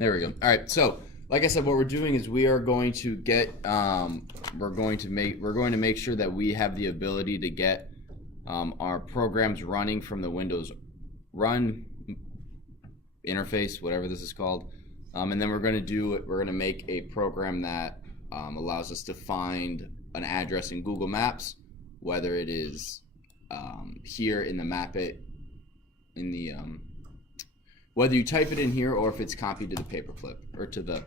There we go. All right. So, like I said, what we're doing is we are going to get, we're going to make sure that we have the ability to get our programs running from the Windows Run interface, whatever this is called, and then we're going to make a program that allows us to find an address in Google Maps, whether it is here in the mapit, in the whether you type it in here or if it's copied to the paperclip or to the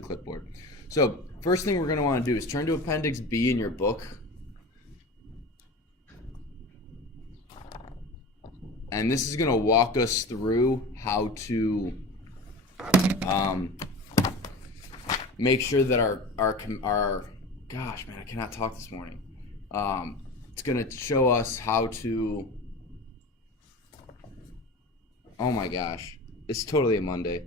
clipboard. So first thing we're going to want to do is turn to Appendix B in your book, and this is going to walk us through how to make sure that our gosh, man, I cannot talk this morning. It's going to show us how to, oh my gosh, it's totally a Monday.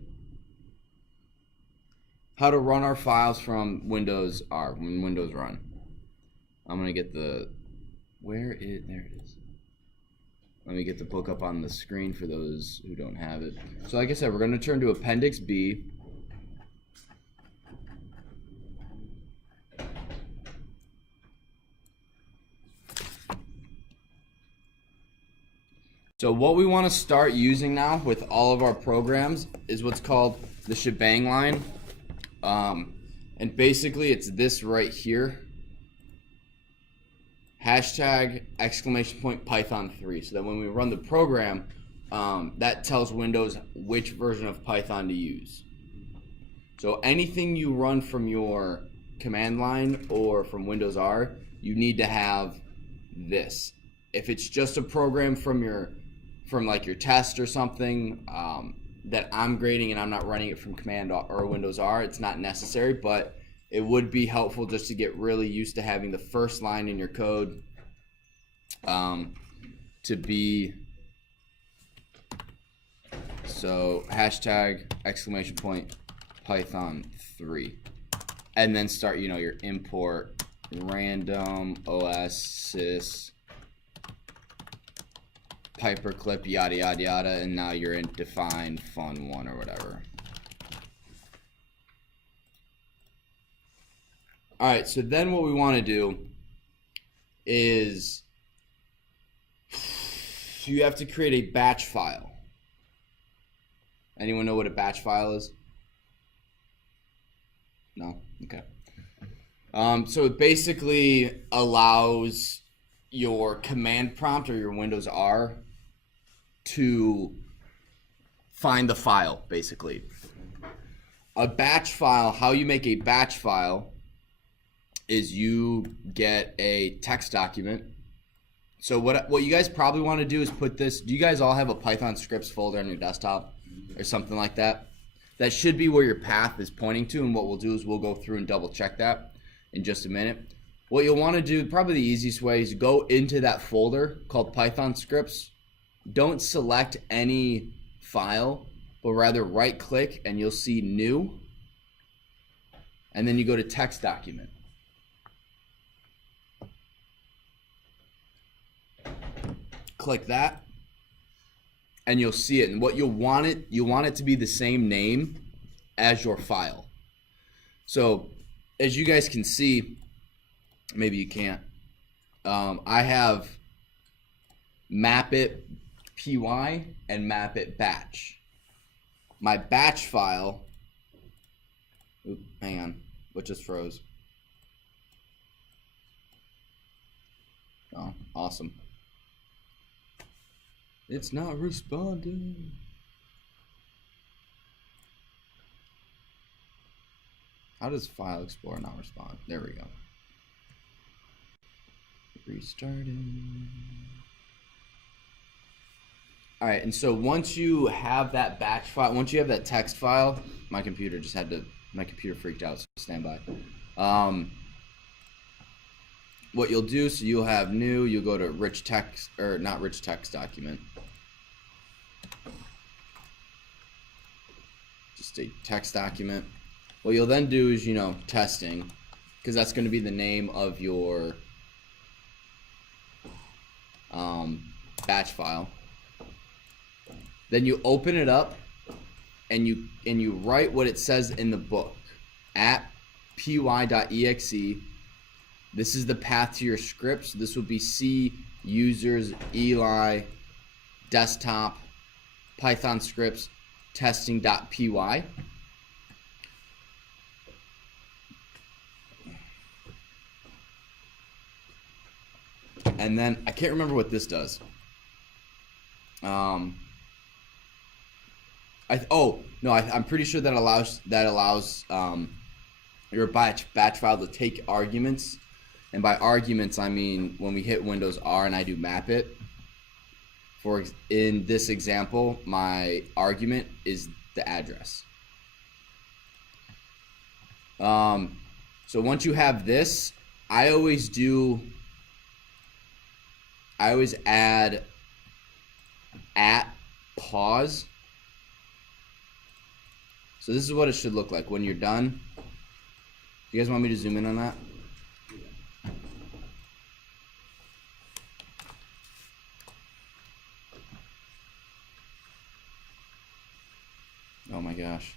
How to run our files from Windows R, when Windows Run. I'm going to get there it is. Let me get the book up on the screen for those who don't have it. So like I said, we're going to turn to Appendix B. So what we want to start using now with all of our programs is what's called the Shebang Line. And basically it's this right here. Hashtag !Python 3. So that when we run the program, that tells Windows which version of Python to use. So anything you run from your command line or from Windows R, you need to have this. If it's just a program from like your test or something that I'm grading and I'm not running it from Command or Windows R, it's not necessary, but it would be helpful just to get really used to having the first line in your code to be, so hashtag !Python 3, and then start, your import random os sys paperclip yada yada yada, and now you're in define fun1 or whatever. Alright, so then what we want to do is you have to create a batch file. Anyone know what a batch file is? No? Okay. So it basically allows your command prompt or your Windows R to find the file, basically. A batch file, how you make a batch file is you get a text document. So what you guys probably want to do is put this, do you guys all have a Python scripts folder on your desktop or something like that? That should be where your path is pointing to, and what we'll do is we'll go through and double check that in just a minute. What you'll want to do, probably the easiest way, is go into that folder called Python scripts. Don't select any file, but rather right click and you'll see new, and then you go to text document. Click that and you'll see it, and what you want it to be the same name as your file. So as you guys can see, maybe you can't, I have mapit.py and mapit.batch. My batch file, hang on, what just froze? Oh, awesome. It's not responding. How does File Explorer not respond? There we go. Restarting. All right, and so once you have that batch file, once you have that text file, my computer freaked out, so stand by. What you'll do, so you'll have new, you'll go to rich text, or not rich text document. Just a text document. What you'll then do is, testing, because that's going to be the name of your batch file. Then you open it up and you write what it says in the book at py.exe. This is the path to your script. So this would be C, users, Eli, desktop, Python scripts, testing.py. And then I can't remember what this does. I'm pretty sure that allows your batch file to take arguments, and by arguments I mean when we hit Windows R and I do mapit. In this example, my argument is the address. So once you have this, I always add at pause. So this is what it should look like when you're done. Do you guys want me to zoom in on that? Oh my gosh.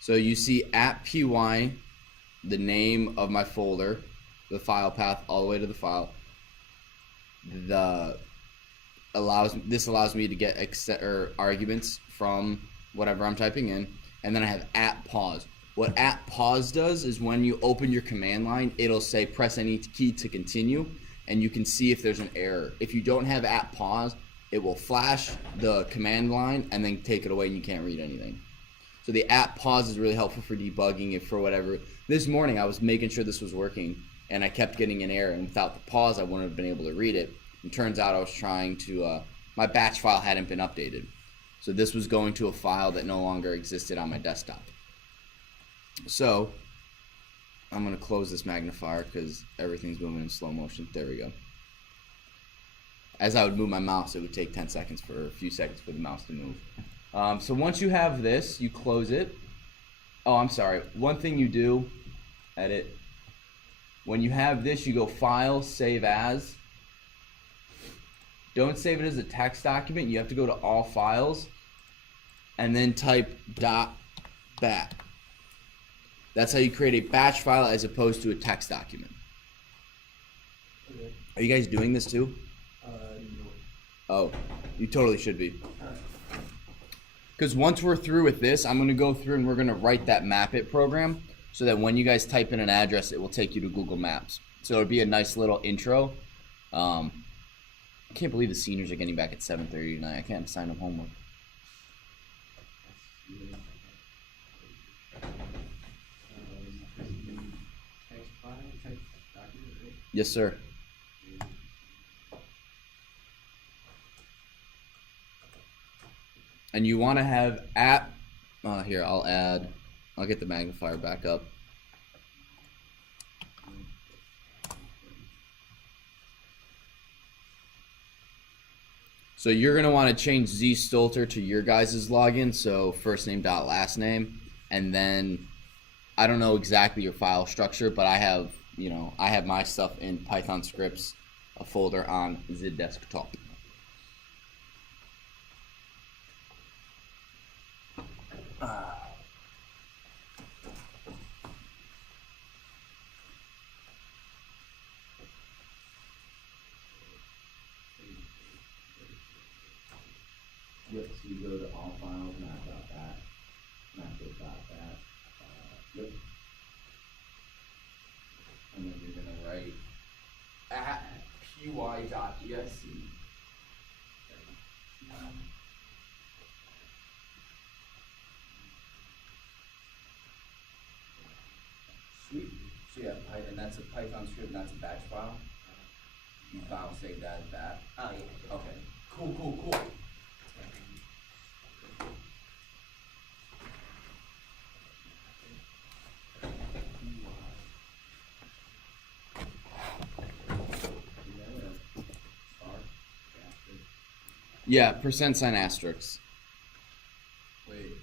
So you see at py, the name of my folder, the file path all the way to the file. This allows me to get arguments from whatever I'm typing in, and then I have at pause. What at pause does is when you open your command line, it'll say press any key to continue, and you can see if there's an error. If you don't have at pause, it will flash the command line and then take it away and you can't read anything. So the at pause is really helpful for debugging if for whatever. This morning I was making sure this was working and I kept getting an error, and without the pause I wouldn't have been able to read it. And turns out I was trying to, my batch file hadn't been updated. So this was going to a file that no longer existed on my desktop. So I'm going to close this magnifier because everything's moving in slow motion. There we go. As I would move my mouse, it would take 10 seconds for a few seconds for the mouse to move. So once you have this, you close it. Oh, I'm sorry. One thing you do, edit. When you have this, you go File, Save As. Don't save it as a text document. You have to go to All Files and then type .bat. That's how you create a batch file as opposed to a text document. Okay. Are you guys doing this too? No. Oh, you totally should be. Because once we're through with this, I'm going to go through and we're going to write that mapit program so that when you guys type in an address, it will take you to Google Maps. So it'll be a nice little intro. I can't believe the seniors are getting back at 7:30 tonight. I can't assign them homework. Yes, sir. And you want to have at, here, I'll get the magnifier back up. So you're going to want to change Z Stolter to your guys' login, so first name dot last name, and then I don't know exactly your file structure, but I have my stuff in Python scripts, a folder on the desktop. Yep, so you go to all files, map.bat, mapit.bat, yep. And then you're going to write at py.exe. Sweet. So yeah, and that's a Python script, and that's a batch file. You file saved as that. Oh yeah. Okay. Cool. Yeah, %sign asterisks. Wait,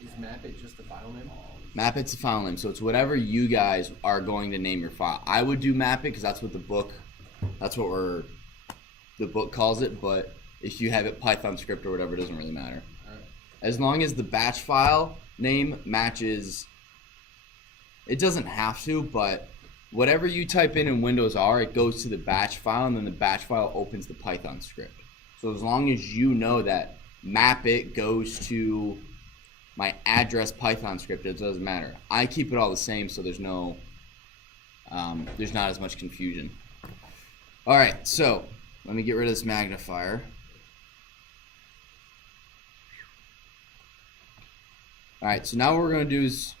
is mapit just the file name? Mapit's a file name, so it's whatever you guys are going to name your file. I would do mapit because that's what the book calls it. But If you have it Python script or whatever, it doesn't really matter. All right. As long as the batch file name matches, it doesn't have to, but whatever you type in Windows R, it goes to the batch file, and then the batch file opens the Python script. So as long as you know that mapit goes to my address Python script, it doesn't matter. I keep it all the same, so there's not as much confusion. All right, so let me get rid of this magnifier. All right, so now what we're going to do is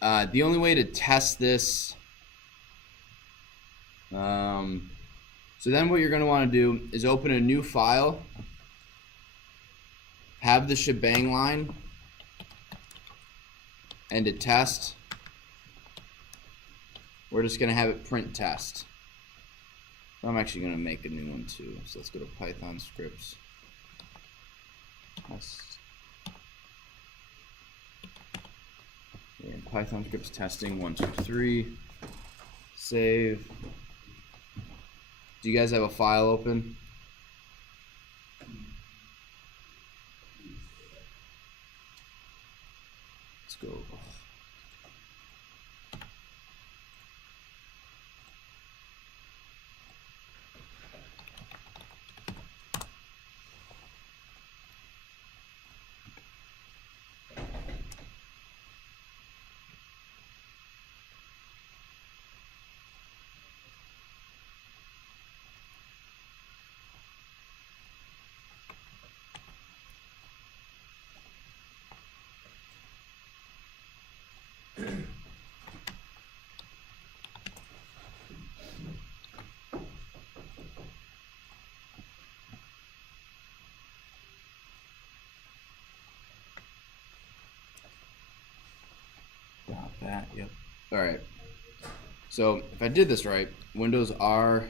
the only way to test this. So then what you're going to want to do is open a new file, have the shebang line, and to test, we're just going to have it print test. I'm actually going to make a new one too. So let's go to Python scripts. Test. And Python scripts testing 1, 2, 3. Save. Do you guys have a file open? Let's go. Got that, yep. All right. So if I did this right, Windows R.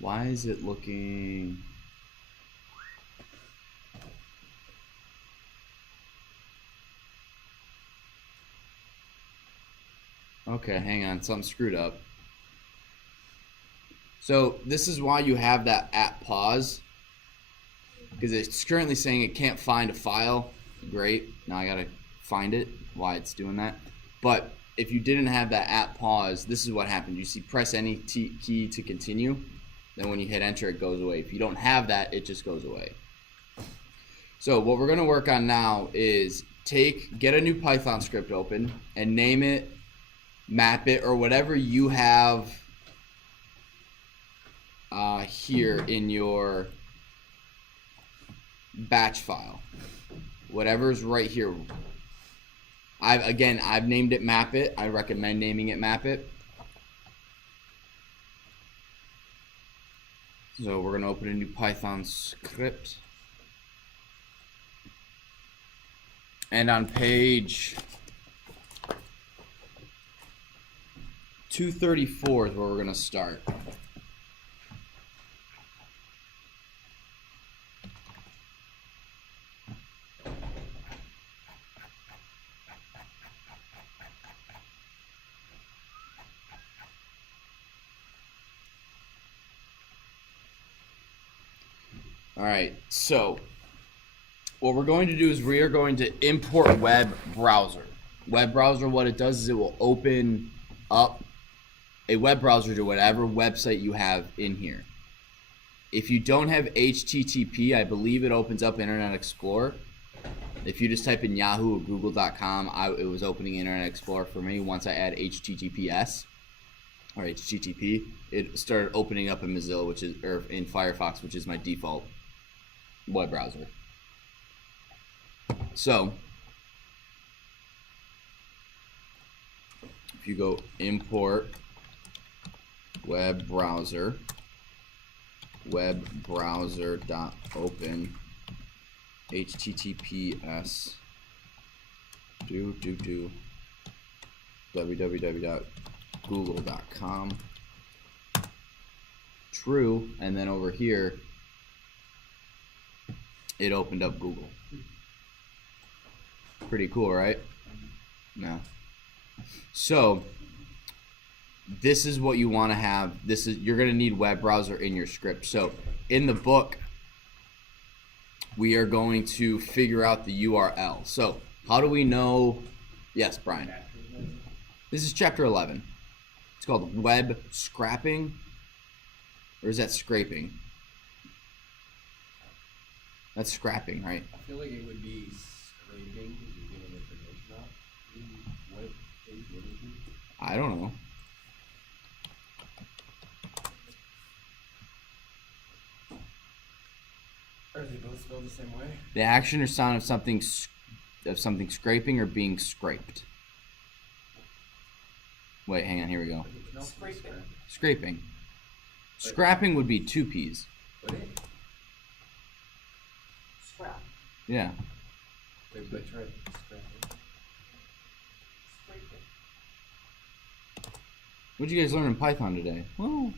Why is it looking? Okay, hang on, something screwed up. So this is why you have that at pause, because it's currently saying it can't find a file. Great, now I gotta find it, why it's doing that. But if you didn't have that at pause, this is what happens. You see press any key to continue, then when you hit enter it goes away. If you don't have that, it just goes away. So what we're gonna work on now is get a new Python script open and name it, mapit, or whatever you have here in your batch file, whatever's right here. I've named it mapit. I recommend naming it mapit. So we're going to open a new Python script, and on page 234 is where we're going to start. All right, so what we're going to do is we are going to import web browser. Web browser, what it does is it will open up a web browser to whatever website you have in here. If you don't have HTTP, I believe it opens up Internet Explorer. If you just type in Yahoo or Google.com, it was opening Internet Explorer for me. Once I add HTTPS or HTTP, it started opening up in Mozilla, or in Firefox, which is my default web browser. So if you go import web browser.open HTTPS www.google.com true, and then over here it opened up Google. Pretty cool, right? No. So this is what you want to have. You're going to need web browser in your script. So in the book, we are going to figure out the URL. So how do we know? Yes, Brian. This is chapter 11. It's called web scrapping, or is that scraping? That's scrapping, right? I feel like it would be scraping because you're getting information off. What page would it be? I don't know. Are they both spelled the same way? The action or sound of something scraping or being scraped. Wait, hang on. Here we go. Scraping. Scraping. Scrapping would be 2 P's. Would it? Scrap. Yeah. Wait, but try scrapping. Scraping. What did you guys learn in Python today? Well,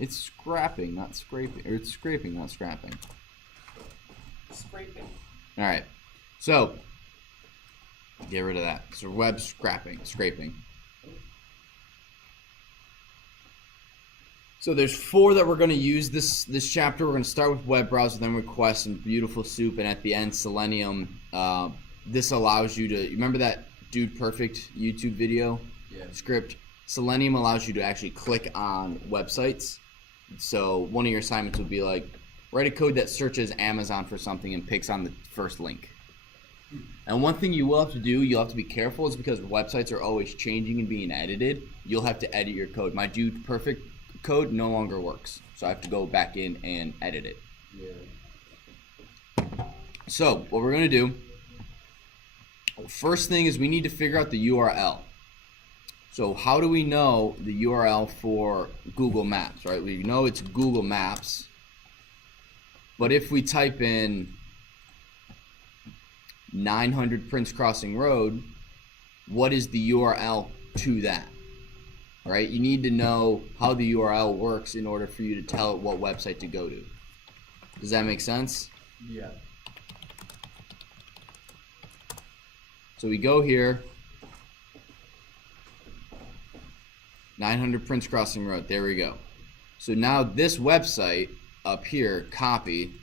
it's scrapping, not scraping. Or it's scraping, not scrapping. Scraping. All right. So, get rid of that. So web scrapping. So there's 4 that we're going to use this chapter. We're going to start with web browser, then request, and beautiful soup, and at the end Selenium. This allows you to remember that Dude Perfect YouTube video script. Selenium allows you to actually click on websites. So one of your assignments would be like, write a code that searches Amazon for something and picks on the first link. And one thing you will have to do, you'll have to be careful, is because websites are always changing and being edited. You'll have to edit your code. My Dude Perfect code no longer works, so I have to go back in and edit it. Yeah. So what we're going to do, first thing is we need to figure out the URL. So how do we know the URL for Google Maps, right? We know it's Google Maps, but if we type in 900 Prince Crossing Road, what is the URL to that? Right? You need to know how the URL works in order for you to tell it what website to go to. Does that make sense? Yeah. So we go here, 900 Prince Crossing Road, there we go. So now this website up here, copy,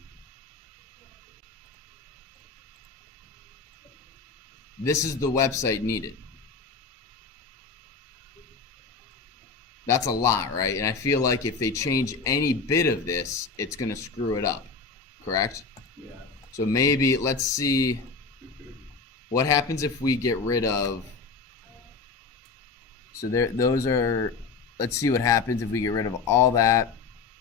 this is the website needed. That's a lot, right? And I feel like if they change any bit of this, it's going to screw it up, correct? Yeah. So maybe, let's see, what happens if we get rid of, so those are, let's see what happens if we get rid of all that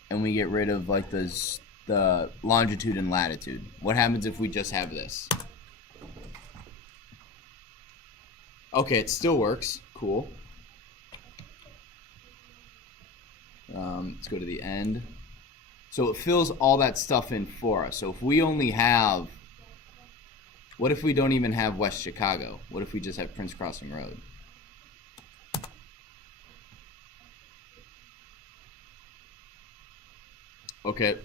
and we get rid of like the longitude and latitude. What happens if we just have this? Okay, it still works. Cool. Let's go to the end. So it fills all that stuff in for us. So if we only have, what if we don't even have West Chicago? What if we just have Prince Crossing Road? Okay,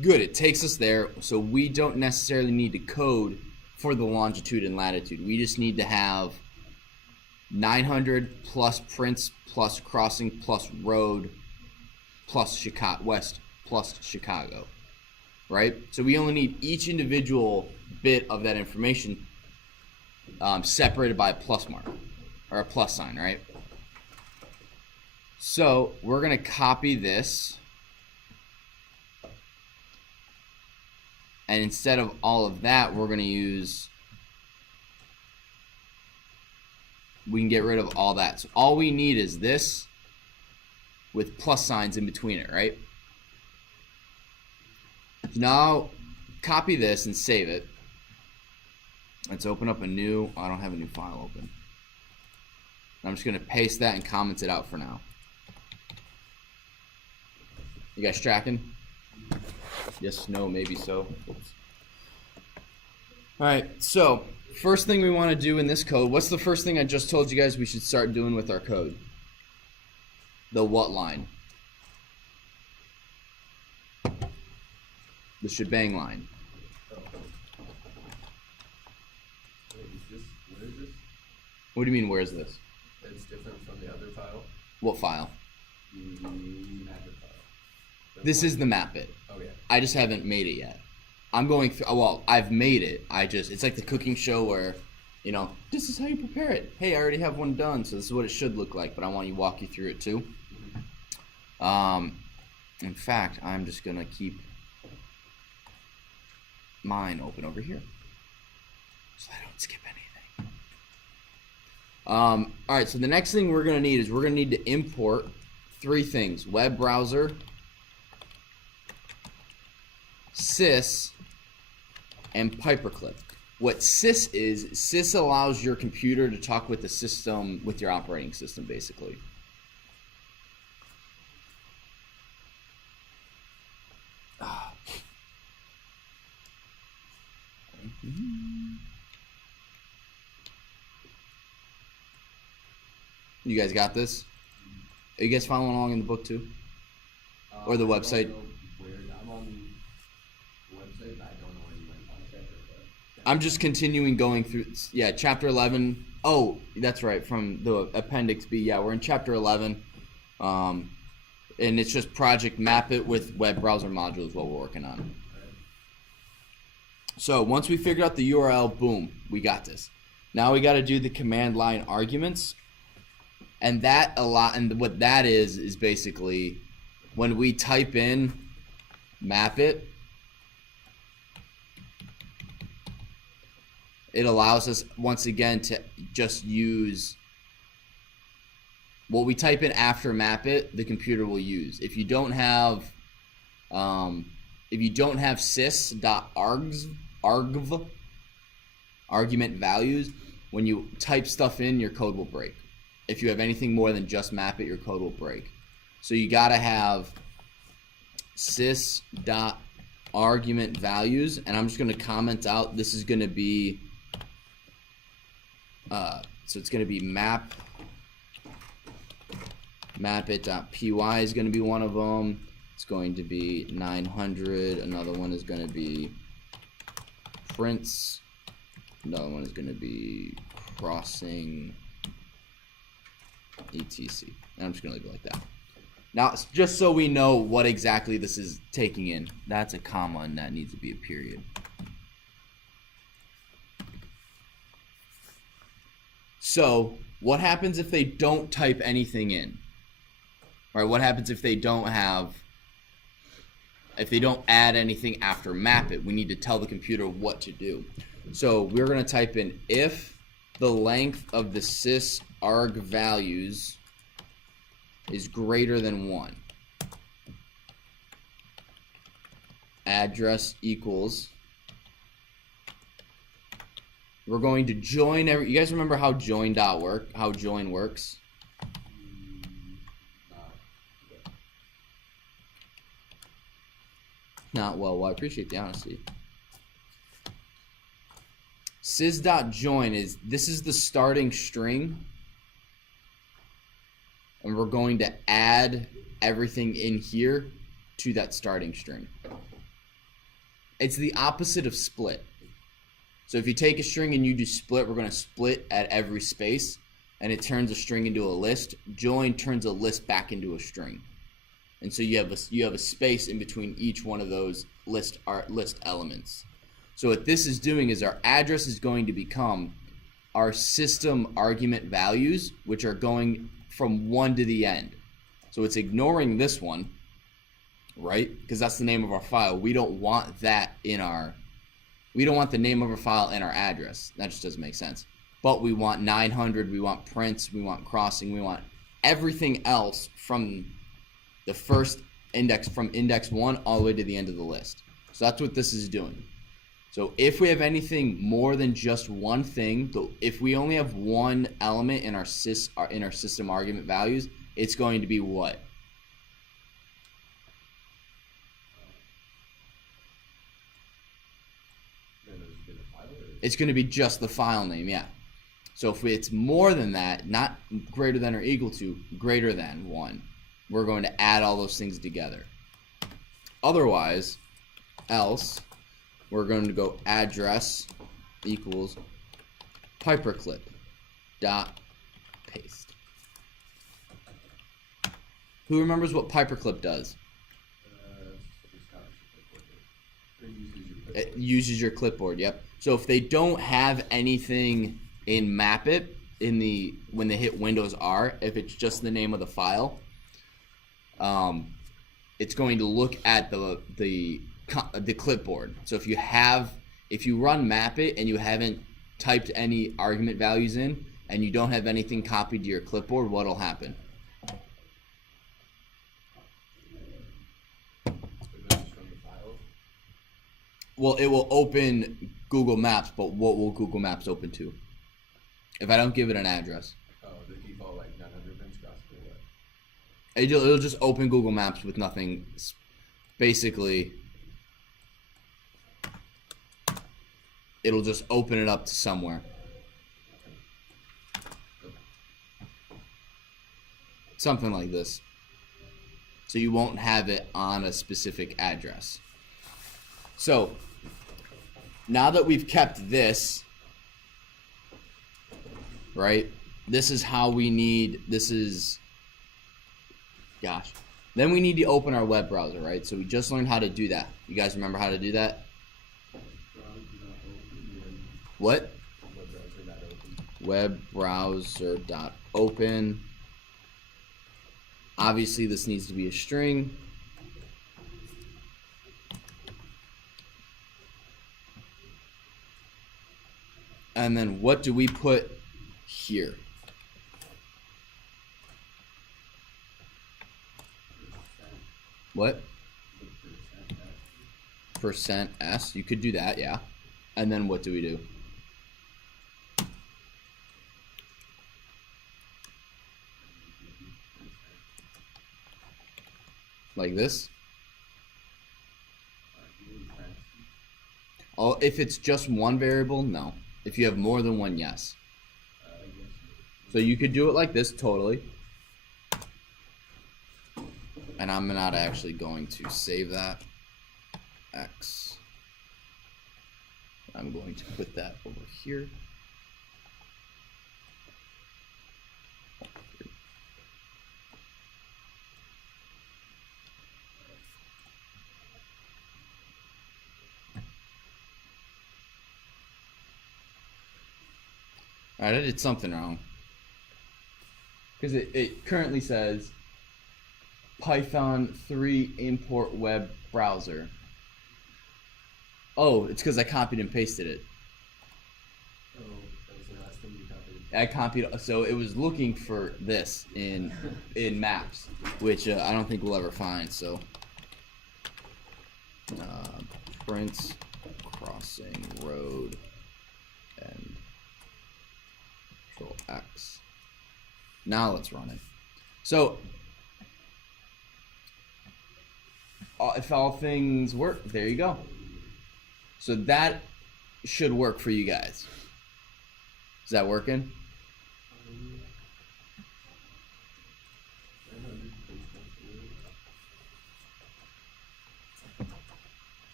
good. It takes us there. So we don't necessarily need to code for the longitude and latitude. We just need to have 900 plus Prince plus Crossing plus Road plus Chicago, West plus Chicago, right? So we only need each individual bit of that information separated by a plus mark or a plus sign, right? So we're going to copy this, and instead of all of that, we're going to use, we can get rid of all that. So all we need is this with plus signs in between it, right? Now copy this and save it. Let's open up a new, I don't have a new file open. I'm just going to paste that and comment it out for now. You guys tracking? Yes, no, maybe so. Alright, so first thing we want to do in this code, what's the first thing I just told you guys we should start doing with our code? The what line? The shebang line. Oh. Wait, is this, what is this? What do you mean, where's this? It's different from the other file. What file? The mapit file. This is the mapit. Oh yeah. I just haven't made it yet. I'm going through, well, I've made it. It's like the cooking show where, you know, this is how you prepare it. Hey, I already have one done, so this is what it should look like, but I want to walk you through it too. In fact, I'm just going to keep mine open over here so I don't skip anything. All right, so the next thing we're going to need is we're going to need to import 3 things: web browser, sys, and paperclip. What sys is, sys allows your computer to talk with the system, with your operating system, basically. You guys got this? Are you guys following along in the book too? Or the website? I'm on the website, but I don't know where you went on it. I'm just continuing going through, yeah, chapter 11. Oh, that's right, from the appendix B. Yeah, we're in chapter 11. And it's just project map it with web browser modules what we're working on. So once we figure out the URL, boom, we got this. Now we got to do the command line arguments. And what that is basically when we type in map it, it allows us once again to just use what we type in after map it, the computer will use. If you don't have sys.argv argument values, when you type stuff in, your code will break. If you have anything more than just map it, your code will break. So you gotta have sys.argument values, and I'm just gonna comment out. This is gonna be so it's gonna be mapit.py is gonna be one of them. It's going to be 900. Another one is gonna be prints. Another one is gonna be crossing etc. And I'm just gonna leave it like that. Now, just so we know what exactly this is taking in, that's a comma and that needs to be a period. So what happens if they don't type anything in? All right, what happens if they don't add anything after map it? We need to tell the computer what to do. So we're gonna type in if the length of the sys arg values is greater than 1. Address equals. We're going to join you guys remember how join works? Not well, I appreciate the honesty. Sys.join this is the starting string, and we're going to add everything in here to that starting string. It's the opposite of split. So if you take a string and you do split, we're going to split at every space, and it turns a string into a list. Join turns a list back into a string, and so you have a space in between each one of those list elements. So what this is doing is our address is going to become our system argument values, which are going from 1 to the end. So it's ignoring this one, right? Because that's the name of our file. We don't want that we don't want the name of our file in our address. That just doesn't make sense. But we want 900, we want prints, we want crossing, we want everything else from the first index, from index 1 all the way to the end of the list. So that's what this is doing. So if we have anything more than just one thing, if we only have one element in our system argument values, it's going to be what? It's going to be just the file name, yeah. So if it's more than that, not greater than or equal to, greater than 1, we're going to add all those things together. Otherwise, else, we're going to go address equals paperclip. dot paste. Who remembers what paperclip does? It uses your clipboard. Yep. So if they don't have anything in mapit when they hit Windows R, if it's just the name of the file, it's going to look at the clipboard. So if you run mapit and you haven't typed any argument values in and you don't have anything copied to your clipboard, what'll happen? Well, it will open Google Maps, but what will Google Maps open to? If I don't give it an address. Oh, the default like 900 pins crossed or what? It'll just open Google Maps with nothing. Basically, it'll just open it up to somewhere. Something like this. So you won't have it on a specific address. So, now that we've kept this, right, this is how we need, then we need to open our web browser, right? So we just learned how to do that. You guys remember how to do that? What? Web browser.open. Obviously, this needs to be a string. And then what do we put here? What? %s. You could do that, yeah. And then what do we do? Like this? Oh, if it's just one variable, no. If you have more than one, yes. So you could do it like this, totally. And I'm not actually going to save that. X. I'm going to put that over here. Alright, I did something wrong. Because it currently says Python 3 import web browser. Oh, it's because I copied and pasted it. Oh, that was the last thing you copied. I copied, so it was looking for this in maps, which I don't think we'll ever find. So print crossing road and Control X. Now let's run it. So if all things work, there you go. So that should work for you guys. Is that working?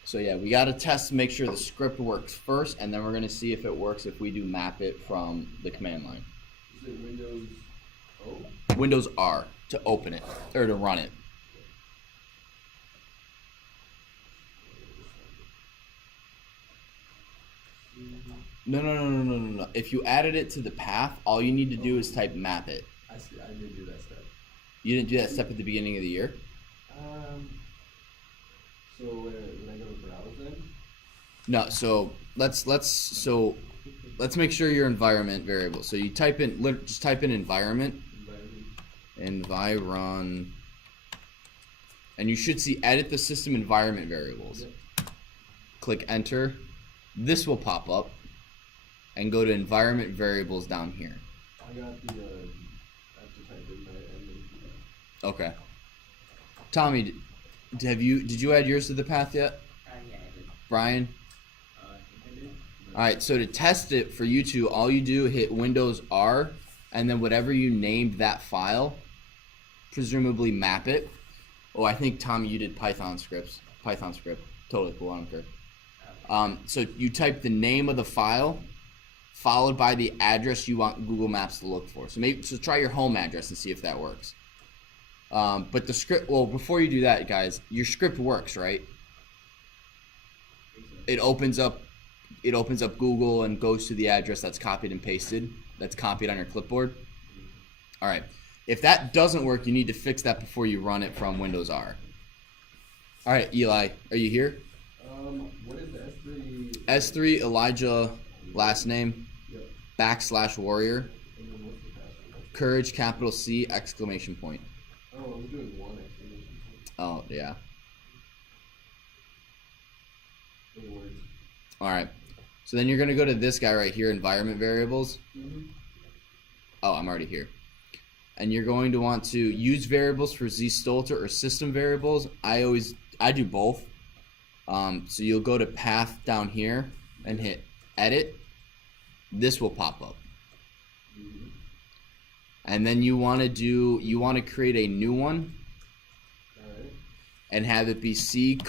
So yeah, we got to test to make sure the script works first, and then we're going to see if it works if we do map it from the command line. Is it Windows O? Windows R to open it, or to run it. No. If you added it to the path, all you need to do is type map it. I see. I didn't do that step. You didn't do that step at the beginning of the year? So when I go to browse then? No, so let's make sure your environment variable. So you type in, just type in environment, environ, and you should see edit the system environment variables. Yep. Click enter. This will pop up, and go to environment variables down here. I got the. I have to type in my ending. Okay. Tommy, did you add yours to the path yet? Yeah, I did. Brian? I did. Alright, so to test it for you two, all you do, hit Windows R, and then whatever you named that file, presumably map it. Oh, I think, Tommy, you did Python script. Totally cool, I don't care. So you type the name of the file, followed by the address you want Google Maps to look for. So try your home address and see if that works. But the script, well, before you do that, guys, your script works, right? It opens up Google and goes to the address that's copied and pasted, that's copied on your clipboard. All right. If that doesn't work, you need to fix that before you run it from Windows R. All right, Eli, are you here? What is the S3? S3 Elijah last name, Yep. /warrior, And then what's the password? courage, capital C, exclamation point. Oh, I was doing one exclamation point. Oh, yeah. It works. All right. So then you're going to go to this guy right here, environment variables. Oh, I'm already here. And you're going to want to use variables for zstolter or system variables. I do both. So you'll go to path down here and hit edit. This will pop up. And then you want to create a new one. All right. And have it be C:/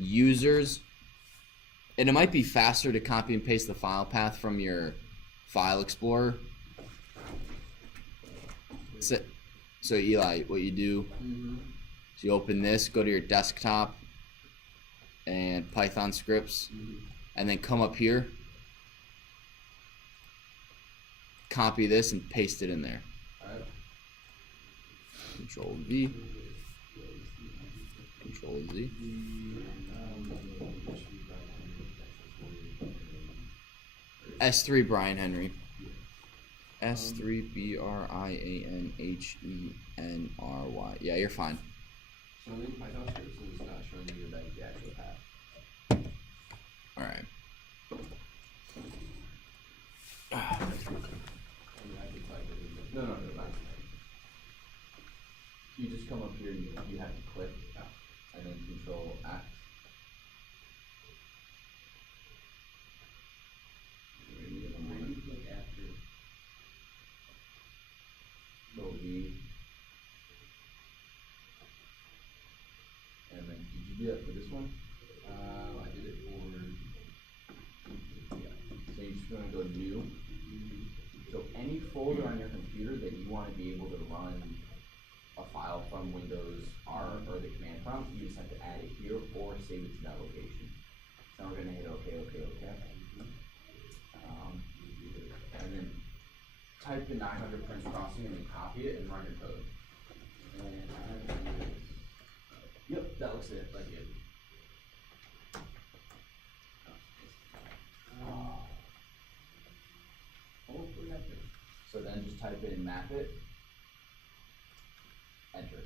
users. And it might be faster to copy and paste the file path from your file explorer. So Eli, what you do is you open this, go to your desktop and Python scripts, and then come up here, copy this and paste it in there. Alright. Control V, Control Z. S3 Brian Henry. S3 BRIANHENRY. Yeah, you're fine. So in Python scripts, it's not showing you the actual path. Alright. I mean, I can type it in. No, not tonight. You just come up here and you have to click and then Control X. Where you click after Control V. And then did you do that for this one? I did it for yeah. So you're just gonna go new. So any folder on your computer that you want to be able to run a file from Windows R or the command prompt, you just have to add it here or save it to that location. So we're gonna hit OK. And then type in 900 Prince Crossing and then copy it and run your code. And yep, that looks it like it. Hopefully that fits. So then just type in mapit. Enter.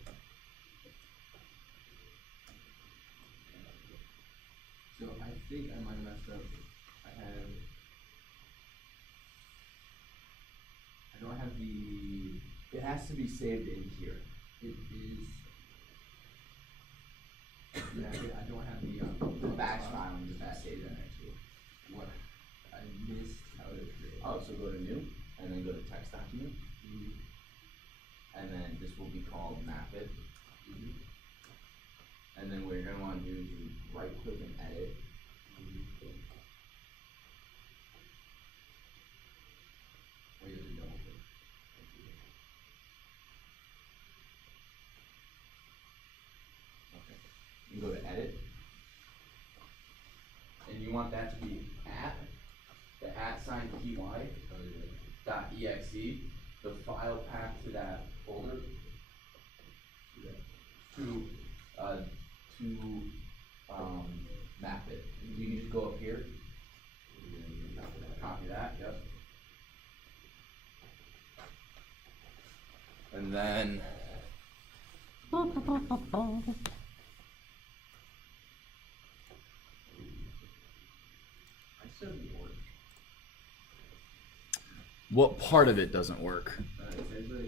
So I think I might have messed up. I don't have the. It has to be saved in here. It is. Yeah, I don't have the bash file and just save that next to it. What? I missed how to create. Oh, so go to new and then go to text document. And then this will be called mapit. And then what you're going to want to do is you right click and edit. Or you have to double click. Okay. You go to edit. And you want that to be the @py .exe, the file path to that folder to map it. You can just go up here, copy that, yep. And then I still need work. what part of it doesn't work? It says that